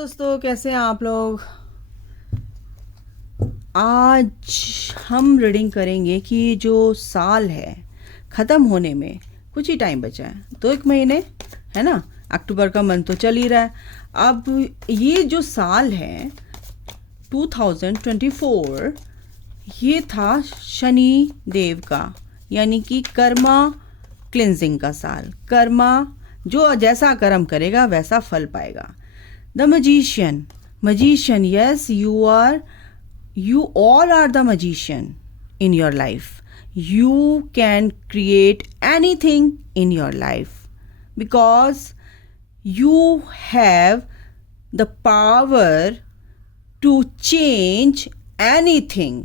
दोस्तों, कैसे हैं आप लोग। आज हम रीडिंग करेंगे कि जो साल है ख़त्म होने में कुछ ही टाइम बचा है, 2 महीने है ना। अक्टूबर का मंथ तो चल ही रहा है। अब ये जो साल है 2024, ये था शनि देव का, यानी कि कर्मा क्लिनजिंग का साल। कर्मा, जो जैसा कर्म करेगा वैसा फल पाएगा। The magician, yes, you all are the magician in your life. You can create anything in your life because you have the power to change anything.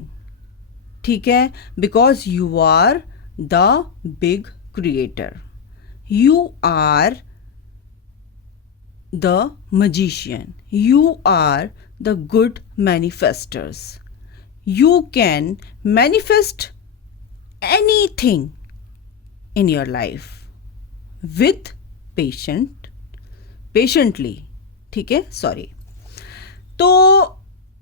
ठीक है, because you are the big creator. You are the magician. You are the good manifestors. You can manifest anything in your life with patiently. ठीक है, sorry. तो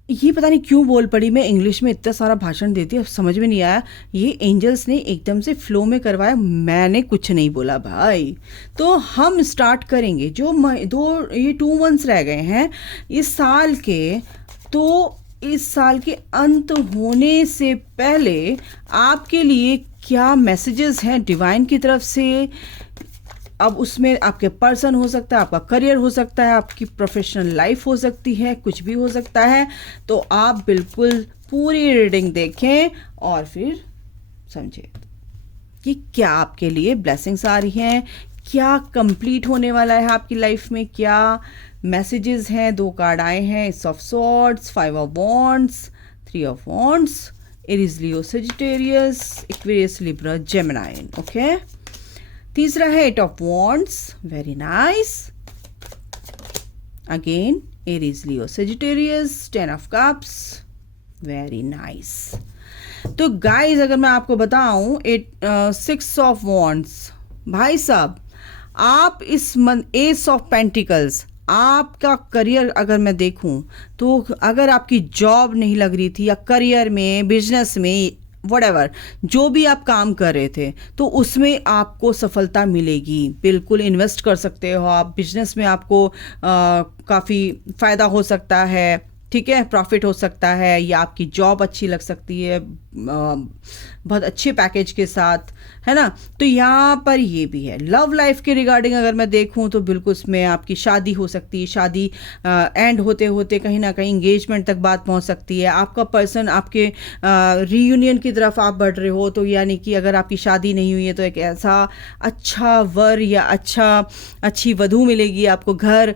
ये पता नहीं क्यों बोल पड़ी मैं, इंग्लिश में इतना सारा भाषण देती है, समझ में नहीं आया। ये एंजल्स ने एकदम से फ्लो में करवाया, मैंने कुछ नहीं बोला भाई। तो हम स्टार्ट करेंगे। जो ये 2 मंथ्स रह गए हैं इस साल के, तो इस साल के अंत होने से पहले आपके लिए क्या मैसेजेस हैं डिवाइन की तरफ से। अब उसमें आपके पर्सन हो सकता है, आपका करियर हो सकता है, आपकी प्रोफेशनल लाइफ हो सकती है, कुछ भी हो सकता है। तो आप बिल्कुल पूरी रीडिंग देखें और फिर समझें कि क्या आपके लिए ब्लेसिंग्स आ रही हैं, क्या कंप्लीट होने वाला है आपकी लाइफ में, क्या मैसेजेस हैं। 2 कार्ड आए हैं, S of swords, 5 of wands, 3 of wands, Aries, Leo, Sagittarius, Aquarius, Libra, Gemini. Okay, तीसरा है 8 of wands, very nice. Again Aries, Leo, Sagittarius, 10 of cups, very nice. तो गाइज अगर मैं आपको बताऊं 6 ऑफ वॉन्ड्स, भाई साहब आप इस मंथ, एस ऑफ पेंटिकल्स, आपका करियर अगर मैं देखूं तो अगर आपकी जॉब नहीं लग रही थी या करियर में, बिजनेस में, व्हाटएवर जो भी आप काम कर रहे थे, तो उसमें आपको सफलता मिलेगी। बिल्कुल इन्वेस्ट कर सकते हो आप बिजनेस में, आपको काफ़ी फ़ायदा हो सकता है। ठीक है, प्रॉफिट हो सकता है, या आपकी जॉब अच्छी लग सकती है बहुत अच्छे पैकेज के साथ, है ना। तो यहाँ पर ये भी है। लव लाइफ के रिगार्डिंग अगर मैं देखूँ तो बिल्कुल उसमें आपकी शादी हो सकती है। शादी एंड होते होते कहीं ना कहीं इंगेजमेंट तक बात पहुँच सकती है। आपका पर्सन आपके रीयूनियन की तरफ आप बढ़ रहे हो, तो यानी कि अगर आपकी शादी नहीं हुई है तो एक ऐसा अच्छा वर या अच्छी वधू मिलेगी आपको। घर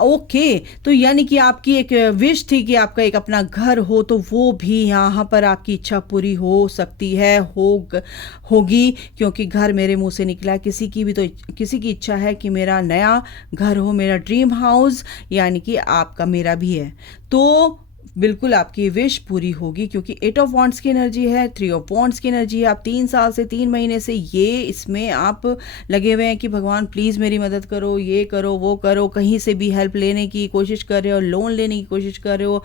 ओके, तो यानी कि आपकी एक विश थी कि आपका एक अपना घर हो, तो वो भी यहाँ पर आपकी इच्छा पूरी हो सकती है, होगी, क्योंकि घर मेरे मुंह से निकला। किसी की इच्छा है कि मेरा नया घर हो, मेरा ड्रीम हाउस, यानी कि आपका, मेरा भी है। तो बिल्कुल आपकी विश पूरी होगी, क्योंकि 8 ऑफ वॉन्ड्स की एनर्जी है, 3 ऑफ वॉन्ड्स की एनर्जी है। आप 3 साल से, 3 महीने से ये इसमें आप लगे हुए हैं कि भगवान प्लीज़ मेरी मदद करो, ये करो, वो करो, कहीं से भी हेल्प लेने की कोशिश कर रहे हो, लोन लेने की कोशिश कर रहे हो,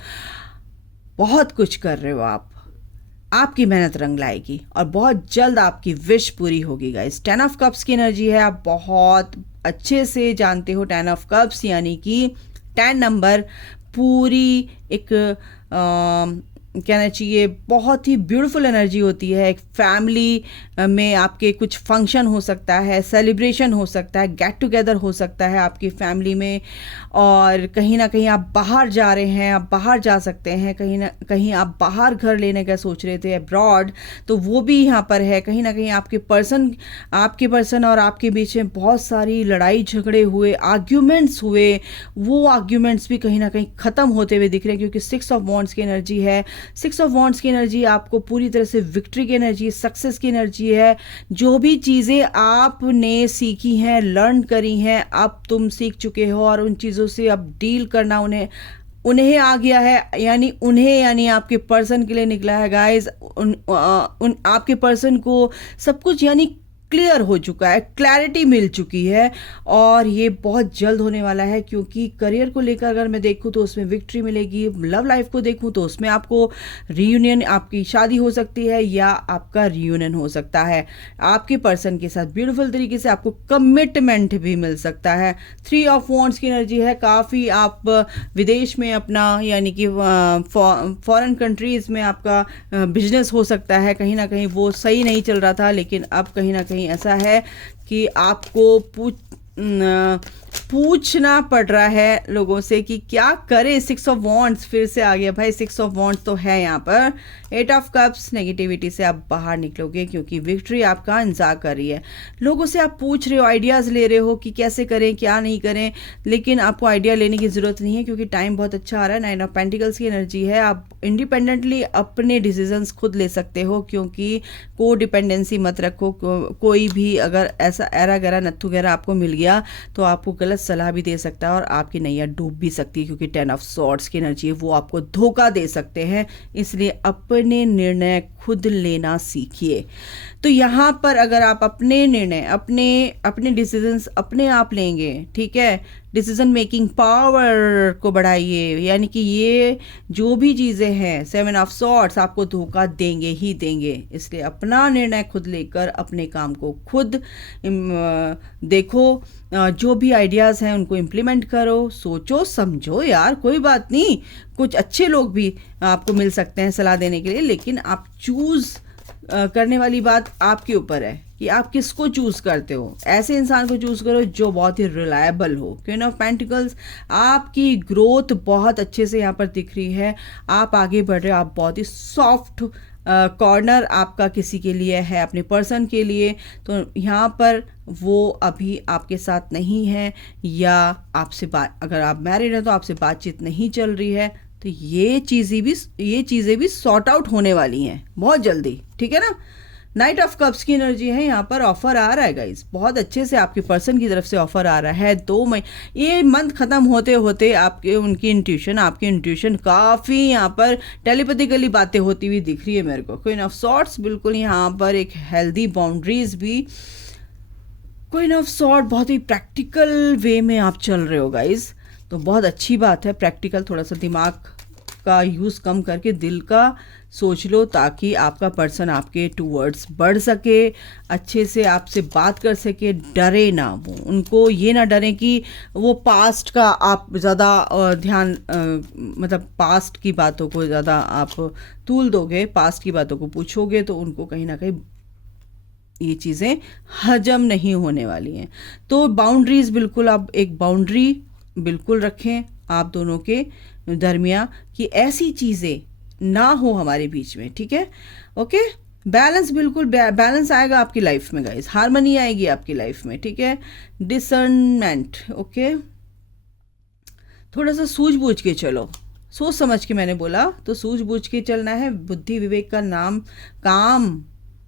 बहुत कुछ कर रहे हो आप। आपकी मेहनत रंग लाएगी और बहुत जल्द आपकी विश पूरी होगी गाइस। 10 ऑफ कप्स की एनर्जी है, आप बहुत अच्छे से जानते हो 10 ऑफ कप्स यानी कि 10 नंबर पूरी एक कहना चाहिए बहुत ही ब्यूटीफुल एनर्जी होती है। एक फैमिली में आपके कुछ फंक्शन हो सकता है, सेलिब्रेशन हो सकता है, गेट टुगेदर हो सकता है आपकी फैमिली में, और कहीं ना कहीं आप बाहर जा रहे हैं, आप बाहर जा सकते हैं, कहीं ना कहीं आप बाहर घर लेने का सोच रहे थे अब्रॉड, तो वो भी यहाँ पर है। कहीं ना कहीं आपके पर्सन और आपके बीच में बहुत सारी लड़ाई झगड़े हुए, आर्ग्यूमेंट्स हुए, वो आर्ग्यूमेंट्स भी कहीं ना कहीं ख़त्म होते हुए दिख रहे हैं, क्योंकि 6 ऑफ वॉन्ड्स की एनर्जी है। 6 ऑफ वॉन्ड्स की एनर्जी आपको पूरी तरह से विक्ट्री की एनर्जी, सक्सेस की एनर्जी है। जो भी चीज़ें आपने सीखी हैं, लर्न करी हैं, अब तुम सीख चुके हो और उन चीज़ों से अब डील करना उन्हें आ गया है, यानी आपके पर्सन के लिए निकला है गाइस। उन आपके पर्सन को सब कुछ यानी क्लियर हो चुका है, क्लैरिटी मिल चुकी है और ये बहुत जल्द होने वाला है। क्योंकि करियर को लेकर अगर मैं देखूँ तो उसमें विक्ट्री मिलेगी, लव लाइफ को देखूँ तो उसमें आपको रीयूनियन, आपकी शादी हो सकती है या आपका रीयूनियन हो सकता है। आपके पर्सन के साथ ब्यूटीफुल तरीके से आपको कमिटमेंट भी मिल सकता है। 3 ऑफ वॉन्ड्स की एनर्जी है, काफ़ी आप विदेश में अपना यानी कि फॉरेन कंट्रीज़ में आपका बिजनेस हो सकता है। कहीं ना कहीं वो सही नहीं चल रहा था, लेकिन अब कहीं ना कहीं ऐसा है कि आपको पूछना पड़ रहा है लोगों से कि क्या करें। 6 ऑफ वॉन्ड्स फिर से आ गया भाई, 6 ऑफ वॉन्ड्स तो है यहाँ पर। 8 ऑफ कप्स, नेगेटिविटी से आप बाहर निकलोगे क्योंकि विक्ट्री आपका इंतजार कर रही है। लोगों से आप पूछ रहे हो, आइडियाज़ ले रहे हो कि कैसे करें क्या नहीं करें, लेकिन आपको आइडिया लेने की ज़रूरत नहीं है क्योंककि टाइम बहुत अच्छा आ रहा है। 9 ऑफ पेंटिकल्स की एनर्जी है, आप इंडिपेंडेंटली अपने डिसीजंस खुद ले सकते हो क्योंकि को डिपेंडेंसी मत रखो। कोई भी अगर ऐसा एरा गहरा नत्थु गहरा आपको मिल गया तो आपको गलत सलाह भी दे सकता है और आपकी नैया डूब भी सकती है क्योंकि 10 ऑफ सॉर्ड्स की एनर्जी है, वो आपको धोखा दे सकते हैं। इसलिए अपने निर्णय खुद लेना सीखिए। तो यहाँ पर अगर आप अपने निर्णय, अपने डिसीजंस अपने आप लेंगे, ठीक है, डिसीजन मेकिंग पावर को बढ़ाइए। यानी कि ये जो भी चीज़ें हैं 7 ऑफ सॉर्ड्स आपको धोखा देंगे ही देंगे। इसलिए अपना निर्णय खुद लेकर अपने काम को खुद देखो, जो भी आइडियाज़ हैं उनको इम्प्लीमेंट करो, सोचो समझो यार, कोई बात नहीं। कुछ अच्छे लोग भी आपको मिल सकते हैं सलाह देने के लिए, लेकिन आप चूज़ करने वाली बात आपके ऊपर है कि आप किसको चूज़ करते हो। ऐसे इंसान को चूज़ करो जो बहुत ही रिलायबल हो। क्वीन ऑफ पेंटिकल्स, आपकी ग्रोथ बहुत अच्छे से यहाँ पर दिख रही है, आप आगे बढ़ रहे हो, आप बहुत ही सॉफ्ट कॉर्नर आपका किसी के लिए है, अपने पर्सन के लिए। तो यहाँ पर वो अभी आपके साथ नहीं है या आपसे बात, अगर आप मैरिड हैं तो आपसे बातचीत नहीं चल रही है, तो ये चीज़ें भी सॉर्ट आउट होने वाली हैं बहुत जल्दी, ठीक है ना। नाइट ऑफ कप्स की एनर्जी है, यहाँ पर ऑफर आ रहा है गाइस, बहुत अच्छे से आपके पर्सन की तरफ से ऑफर आ रहा है। 2 महीने, ये मंथ ख़त्म होते होते आपकी इंट्यूशन काफ़ी यहाँ पर टेलीपैथिकली बातें होती हुई दिख रही है मेरे को। क्वीन ऑफ सॉर्ड्स, बिल्कुल यहाँ पर एक हेल्दी बाउंड्रीज भी। क्वीन ऑफ सॉर्ड, बहुत ही प्रैक्टिकल वे में आप चल रहे हो गाइस, तो बहुत अच्छी बात है। प्रैक्टिकल, थोड़ा सा दिमाग का यूज़ कम करके दिल का सोच लो ताकि आपका पर्सन आपके टूवर्ड्स बढ़ सके, अच्छे से आपसे बात कर सके, डरे ना वो, उनको ये ना डरे कि वो पास्ट का आप ज़्यादा ध्यान मतलब पास्ट की बातों को ज़्यादा आप तूल दोगे, पास्ट की बातों को पूछोगे तो उनको कहीं ना कहीं ये चीज़ें हजम नहीं होने वाली हैं। तो बाउंड्रीज़, बिल्कुल आप एक बाउंड्री बिल्कुल रखें आप दोनों के दरमियाँ कि ऐसी चीज़ें ना हो हमारे बीच में, ठीक है। ओके, बैलेंस, बिल्कुल बैलेंस आएगा आपकी लाइफ में गाइस, हार्मनी आएगी आपकी लाइफ में, ठीक है। डिसर्नमेंट, ओके, थोड़ा सा सूझबूझ के चलो, सोच समझ के, मैंने बोला तो सूझबूझ के चलना है। बुद्धि विवेक का नाम काम,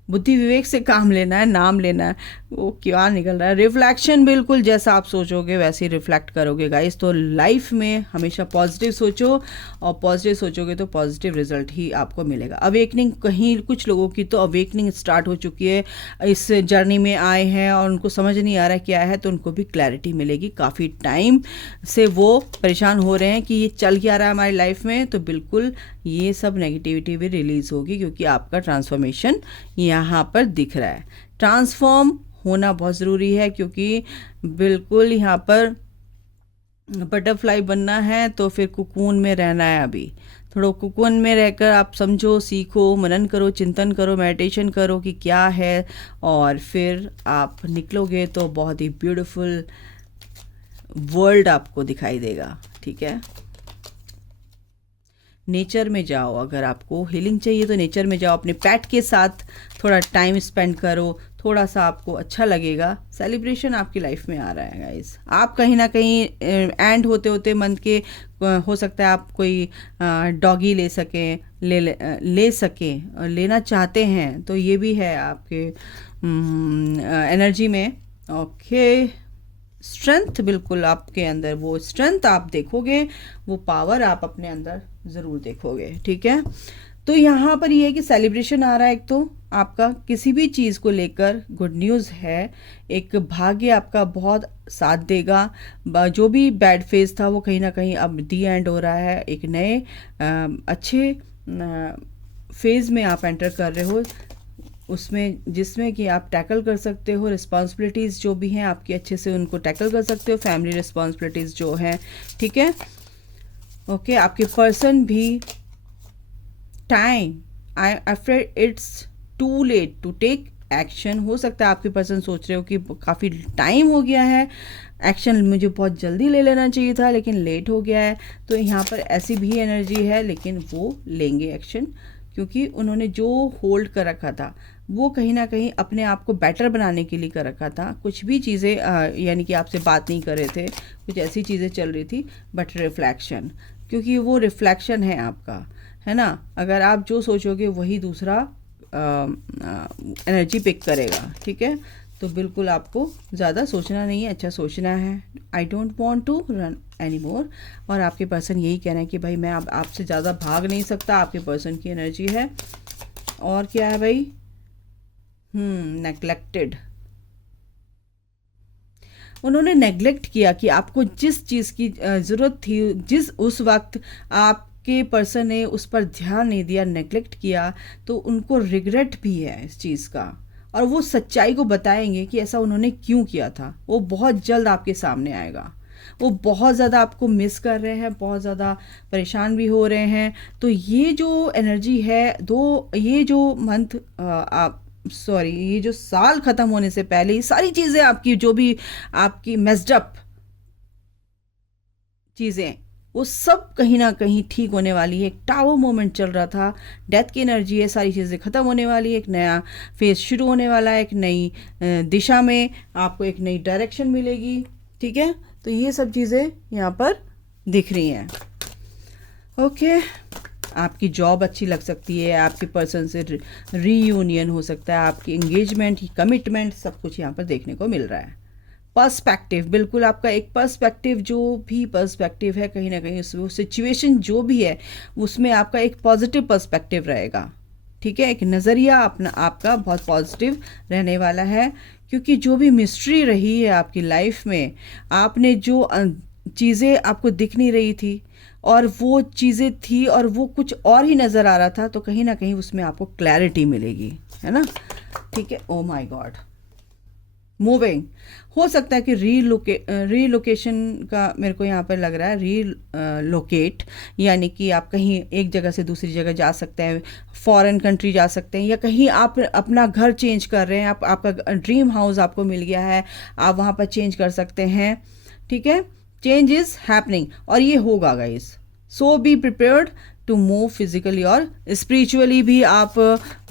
बुद्धि विवेक से काम लेना है, नाम लेना है, वो क्या निकल रहा है। रिफ्लेक्शन, बिल्कुल जैसा आप सोचोगे वैसे ही रिफ्लेक्ट करोगे गाइस। तो लाइफ में हमेशा पॉजिटिव सोचो और पॉजिटिव सोचोगे तो पॉजिटिव रिजल्ट ही आपको मिलेगा। अवेकनिंग, कहीं कुछ लोगों की तो अवेकनिंग स्टार्ट हो चुकी है, इस जर्नी में आए हैं और उनको समझ नहीं आ रहा क्या है, तो उनको भी क्लैरिटी मिलेगी। काफ़ी टाइम से वो परेशान हो रहे हैं कि ये चल क्या रहा है हमारी लाइफ में, तो बिल्कुल ये सब नेगेटिविटी भी रिलीज़ होगी क्योंकि आपका ट्रांसफॉर्मेशन यहाँ पर दिख रहा है। ट्रांसफॉर्म होना बहुत ज़रूरी है क्योंकि बिल्कुल यहाँ पर बटरफ्लाई बनना है तो फिर कुकून में रहना है। अभी थोड़ा कुकून में रहकर आप समझो, सीखो, मनन करो, चिंतन करो, मेडिटेशन करो कि क्या है, और फिर आप निकलोगे तो बहुत ही ब्यूटीफुल वर्ल्ड आपको दिखाई देगा, ठीक है। नेचर में जाओ, अगर आपको हीलिंग चाहिए तो नेचर में जाओ, अपने पेट के साथ थोड़ा टाइम स्पेंड करो, थोड़ा सा आपको अच्छा लगेगा। सेलिब्रेशन आपकी लाइफ में आ रहा है गाइस, आप कहीं ना कहीं एंड होते होते मंथ के हो सकता है आप कोई डॉगी ले सकें, ले सकें, लेना चाहते हैं तो ये भी है आपके एनर्जी में। ओके, स्ट्रेंथ, बिल्कुल आपके अंदर वो स्ट्रेंथ आप देखोगे, वो पावर आप अपने अंदर ज़रूर देखोगे, ठीक है। तो यहाँ पर ये है कि सेलिब्रेशन आ रहा है, एक तो आपका किसी भी चीज़ को लेकर गुड न्यूज़ है, एक भाग्य आपका बहुत साथ देगा। जो भी बैड फेज था वो कहीं ना कहीं अब दी एंड हो रहा है, एक नए अच्छे फेज़ में आप एंटर कर रहे हो, उसमें जिसमें कि आप टैकल कर सकते हो रिस्पॉन्सिबिलिटीज़ जो भी हैं आपकी, अच्छे से उनको टैकल कर सकते हो, फैमिली रिस्पॉन्सिबिलिटीज़ जो हैं, ठीक है। ओके, आपके पर्सन भी time, I after it's too late to take action, हो सकता है आपके पर्सन सोच रहे हो कि काफ़ी टाइम हो गया है, एक्शन मुझे बहुत जल्दी ले लेना चाहिए था लेकिन लेट हो गया है। तो यहाँ पर ऐसी भी एनर्जी है, लेकिन वो लेंगे एक्शन, क्योंकि उन्होंने जो होल्ड कर रखा था वो कहीं ना कहीं अपने आप को बेटर बनाने के लिए कर रखा था। कुछ भी चीज़ें यानी कि आपसे बात नहीं कर रहे थे, कुछ ऐसी चीज़ें चल रही थी, बट रिफ्लेक्शन, क्योंकि वो रिफ्लेक्शन है आपका, है ना। अगर आप जो सोचोगे वही दूसरा एनर्जी पिक करेगा, ठीक है। तो बिल्कुल आपको ज़्यादा सोचना नहीं है, अच्छा सोचना है। I don't want to run anymore. और आपके पर्सन यही कह रहे हैं कि भाई मैं अब आपसे ज़्यादा भाग नहीं सकता, आपके पर्सन की एनर्जी है। और क्या है भाई, नेग्लेक्टेड, उन्होंने नेग्लेक्ट किया कि आपको जिस चीज़ की ज़रूरत थी, जिस उस वक्त आपके पर्सन ने उस पर ध्यान नहीं दिया, नेग्लेक्ट किया, तो उनको रिग्रेट भी है इस चीज़ का, और वो सच्चाई को बताएंगे कि ऐसा उन्होंने क्यों किया था। वो बहुत जल्द आपके सामने आएगा। वो बहुत ज़्यादा आपको मिस कर रहे हैं, बहुत ज़्यादा परेशान भी हो रहे हैं। तो ये जो एनर्जी है, ये जो मंथ आप सॉरी ये जो साल ख़त्म होने से पहले ये सारी चीज़ें आपकी, जो भी आपकी मेस्ड अप चीज़ें, वो सब कहीं ना कहीं ठीक होने वाली है। एक टावर मोमेंट चल रहा था, डेथ की एनर्जी है, सारी चीज़ें ख़त्म होने वाली है, एक नया फेज शुरू होने वाला है, एक नई दिशा में आपको एक नई डायरेक्शन मिलेगी, ठीक है। तो ये सब चीज़ें यहाँ पर दिख रही हैं। ओके, आपकी जॉब अच्छी लग सकती है, आपके पर्सन से रीयूनियन हो सकता है, आपकी एंगेजमेंट, कमिटमेंट, सब कुछ यहाँ पर देखने को मिल रहा है। पर्सपेक्टिव, बिल्कुल आपका एक पर्सपेक्टिव, जो भी पर्सपेक्टिव है कहीं ना कहीं वो सिचुएशन जो भी है उसमें आपका एक पॉजिटिव पर्सपेक्टिव रहेगा, ठीक है। एक नज़रिया अपना आपका बहुत पॉजिटिव रहने वाला है, क्योंकि जो भी मिस्ट्री रही है आपकी लाइफ में, आपने जो चीज़ें आपको दिख नहीं रही थी और वो चीज़ें थी और वो कुछ और ही नज़र आ रहा था, तो कहीं ना कहीं उसमें आपको क्लैरिटी मिलेगी, है ना, ठीक है। ओ माय गॉड, मूविंग, हो सकता है कि रीलोकेशन का मेरे को यहाँ पर लग रहा है, रीलोकेट यानी कि आप कहीं एक जगह से दूसरी जगह जा सकते हैं, फॉरेन कंट्री जा सकते हैं, या कहीं आप अपना घर चेंज कर रहे हैं, आपका ड्रीम हाउस आपको मिल गया है, आप वहाँ पर चेंज कर सकते हैं, ठीक है। चेंज इज़ हैपनिंग, और ये होगा guys, so be prepared to move physically और स्पिरिचुअली भी आप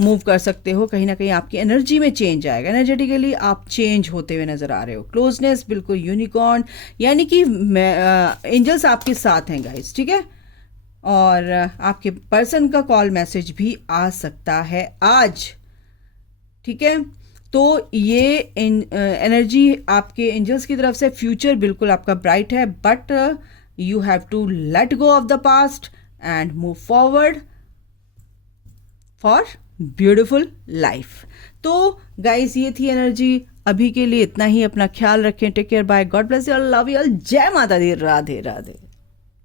मूव कर सकते हो। कहीं ना कहीं आपकी एनर्जी में चेंज आएगा, एनर्जेटिकली आप चेंज होते हुए नज़र आ रहे हो। क्लोजनेस, बिल्कुल यूनिकॉर्न, यानी कि एंजल्स आपके साथ हैं गाइस, ठीक है। और आपके पर्सन का कॉल मैसेज भी आ सकता है आज, ठीक है। तो ये एनर्जी आपके एंजल्स की तरफ से, फ्यूचर बिल्कुल आपका ब्राइट है, but you have to let go of the past and move forward for beautiful life। तो गाइस ये थी एनर्जी, अभी के लिए इतना ही। अपना ख्याल रखें, take care, bye, God bless you, love you all, जय माता दी, राधे राधे।